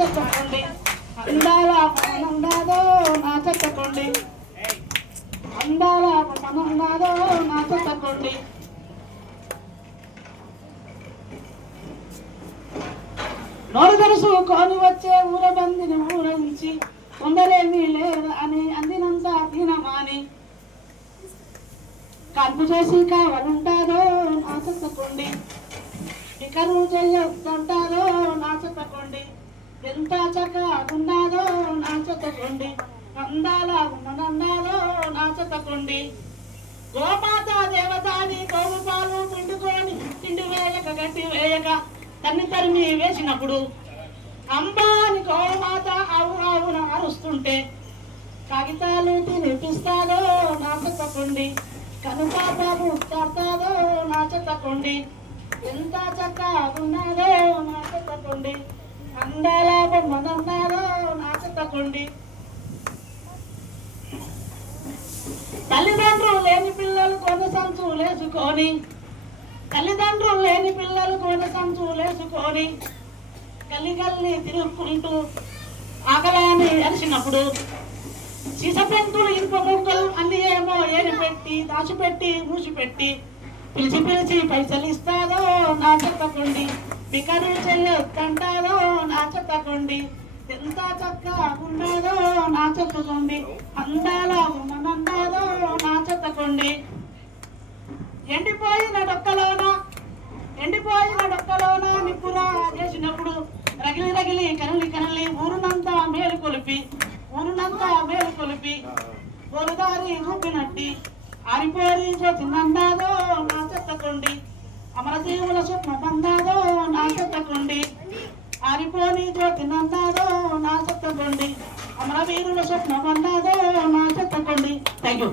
చెత్తకుండి అందాల పవనుండాదో నా చెత్తకుండి అందాల పవనుండాదో నా చెత్తకుండి నోరు తెలుసుకొని వచ్చే ఊరబందిని ఊరించి కొందరేమీ లేదు అని అందినంత తినమాని కలుపు చేసి కావాలంటారో నా చెత్తకుండి ఇకరు చెయ్యొద్దంటారో నా చెత్తకుండి ఎంత చక్కగున్నారో నా చెత్తకుండి అందాల ఉన్నదండారో నా చెత్తకుండి గోమాత దేవతాని గోవు పాలు పిండుకొని తిండి వేయక గట్టి వేయక తరిమి వేసినప్పుడు అంబాని గోమాత ఆవు ఆవున అరుస్తుంటే కాగితాలు తినిపిస్తారో నా చెత్తకుండి కనుపాప ముస్తారో నా చెత్తకుండి ఎంత చక్కగున్నారో నా చెత్తకుండి అందాల బొమ్మనన్నారో నా చెత్తకుండి తల్లిదండ్రులు లేని పిల్లలు కొన సంచులేసుకొని తల్లిదండ్రులు లేని పిల్లలు కొన సంచులేసుకొని గల్లి గల్లి తిరుగుకుంటూ ఆకలాన్ని అరిచినప్పుడు సీసపెంకులు ఇనుప ముక్కలు అన్ని ఏమో ఏరిపెట్టి దాచిపెట్టి మూసిపెట్టి పిలిచి పిలిచి పైసలు ఇస్తారో నా చెత్తకుండి బికరు చెల్లెత్తంటారో నా చెత్తకుండి ఎంత చక్కగా ఉన్నారో నా చెత్తకుండి అందాల మనన్నారో నా చెత్తకుండి ఎండిపోయిన డొక్కలోన నిప్పురా చేసినప్పుడు రగిలి రగిలి కనలి ఊరునంతా మేలు కొలిపి గోరుదారి ఊపినట్టి ఆరిపోరి జ్యోతినందాదో నా చెత్తకుండి అమరజీవుల స్వప్న బందాదో నా చెత్తకుండి ఆరిపోని జ్యోతినందాదో నా చెత్తకుండి అమరవీరుల స్వప్న బందాదో నా చెత్తకుండి. Thank you.